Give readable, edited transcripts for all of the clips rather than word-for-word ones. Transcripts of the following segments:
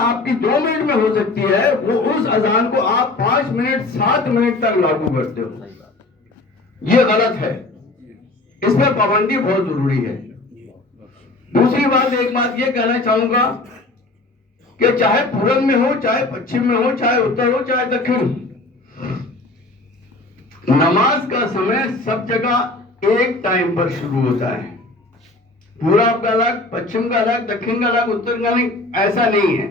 आपकी 2 मिनट में हो सकती है, वो उस अजान को आप 5 मिनट 7 मिनट तक लागू करते हो। ये गलत है, इसमें पाबंदी बहुत जरूरी है। दूसरी बात, एक बात ये कहना चाहूंगा कि चाहे पूरब में हो, चाहे पश्चिम में हो, चाहे उत्तर हो, चाहे दक्षिण, नमाज का समय सब जगह एक टाइम पर शुरू होता है। पूरब का अलग, पश्चिम का अलग, दक्षिण का अलग, उत्तर का अलग, ऐसा नहीं है।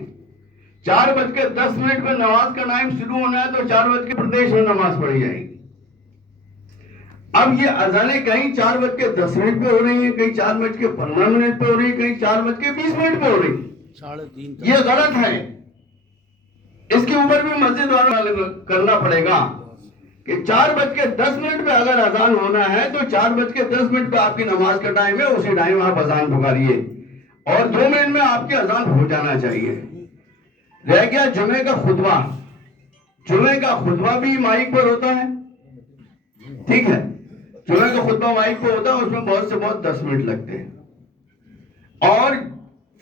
4:10 पर नमाज का टाइम शुरू होना है तो 4 प्रदेश में नमाज पढ़ी जाएगी। अब ये अजानें कहीं 4:10 पे हो रही है, कहीं 4:15 पे हो रही है, कहीं 4:20 पे हो रही है। 3:30 ये गलत है। इसके ऊपर भी मस्जिद वालों करना पड़ेगा कि 4:10 पे अगर अजान होना है तो 4:10 पे आपकी नमाज का टाइम है, उसी टाइम आप अजान पुकारिए और 2 मिनट में आपकी अजान हो जाना चाहिए। रह गया जुमे का खुतबा। जुमे का खुतबा भी माइक पर होता है, ठीक है। जुमे का खुतबा माइक पर होता है, उसमें बहुत से बहुत 10 मिनट लगते हैं। और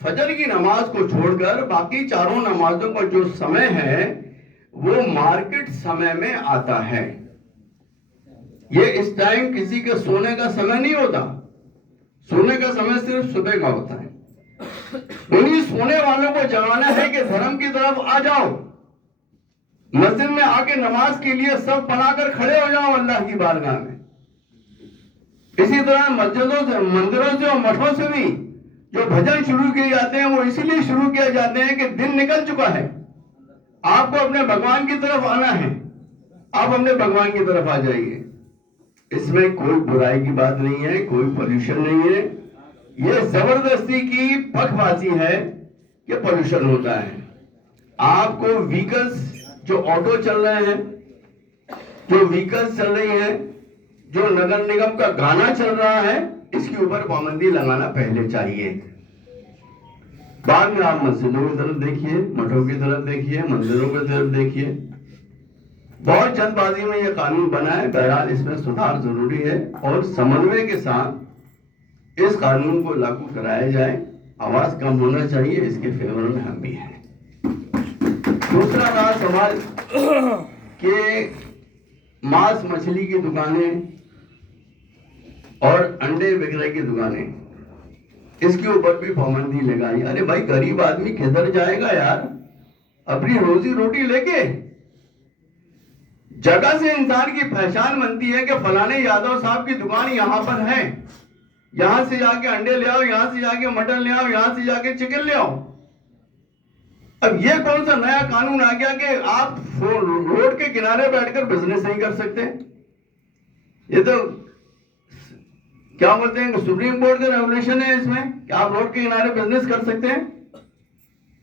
फजर की नमाज को छोड़कर बाकी चारों नमाजों का जो समय है वो मार्केट समय में आता है। ये इस टाइम किसी के सोने का समय नहीं होता। सोने का समय सिर्फ सुबह का होता है। उन्हीं सोने वालों को जगाना है कि धर्म की तरफ आ जाओ, मस्जिद में आके नमाज के लिए सब बनाकर खड़े हो जाओ अल्लाह की बारगाह में। इसी तरह मस्जिदों से, मंदिरों से और मठों से भी जो भजन शुरू किए जाते हैं वो इसीलिए शुरू किए जाते हैं कि दिन निकल चुका है, आपको अपने भगवान की तरफ आना है, आप अपने भगवान की तरफ आ जाइए। इसमें कोई बुराई की बात नहीं है, कोई पोल्यूशन नहीं है। ये जबरदस्ती की पखबाजी है कि पोल्यूशन होता है। आपको व्हीकल्स जो ऑटो चल रहे हैं, जो व्हीकल्स चल रही हैं, जो नगर निगम का गाना चल रहा है, इसके ऊपर पाबंदी लगाना पहले चाहिए। बाद में आप मस्जिदों की तरफ देखिए, मठों की तरफ देखिए, मंदिरों की तरफ देखिए। बहुत जल्दबाजी में यह कानून बना है। बहरहाल इसमें सुधार जरूरी है और समन्वय के साथ इस कानून को लागू कराया जाए। आवाज कम होना चाहिए, इसके फेवर में हम भी हैं। दूसरा रहा सवाल कि मांस मछली की दुकानें और अंडे वगैरह की दुकानें, इसके ऊपर भी पाबंदी लगाई। अरे भाई, गरीब आदमी किधर जाएगा यार अपनी रोजी रोटी लेके? जगह से इंसान की पहचान बनती है कि फलाने यादव साहब की दुकान यहां पर है, यहां से जाके अंडे ले आओ, यहां से जाके मटन ले आओ, यहां से जाके चिकन ले आओ। अब ये कौन सा नया कानून आ गया कि आप रोड के किनारे बैठकर बिजनेस नहीं कर सकते? ये तो क्या बोलते हैं, सुप्रीम कोर्ट का रेगुलेशन है इसमें कि आप रोड के किनारे बिजनेस कर सकते हैं।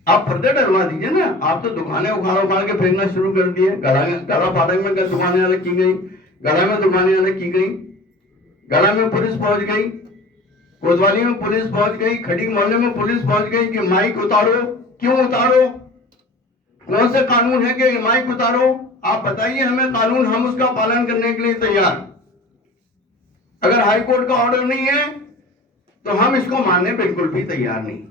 आप पर्दे डलवा दीजिए ना। आप तो दुकानें उखाड़ के फेंकना शुरू कर दिए। गड़ा फाटक में दुकानें अलग की गई, गड़ा में दुकानें अलग की गई, गड़ा में पुलिस पहुंच गई, कोतवाली में पुलिस पहुंच गई, खटीक मोहल्ले में पुलिस पहुंच गई कि माइक उतारो। क्यों उतारो? कौन से कानून है कि माइक उतारो? आप बताइए हमें कानून, हम उसका पालन करने के लिए तैयार। अगर हाई कोर्ट का ऑर्डर नहीं है तो हम इसको मानने बिल्कुल भी तैयार नहीं।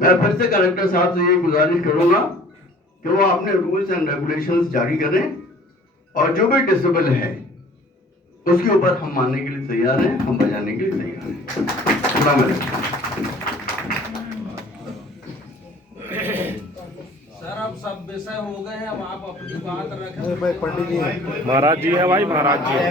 मैं फिर से कलेक्टर साहब से ये गुजारिश करूंगा कि वो अपने रूल्स एंड रेगुलेशंस जारी करें और जो भी डिसेबल है उसके ऊपर हम मानने के लिए तैयार हैं, हम बजाने के लिए तैयार हैं। सर अब सब विषय हो गए हैं, अब आप अपनी बात रखें। पंडित जी महाराज जी है भाई, महाराज जी है।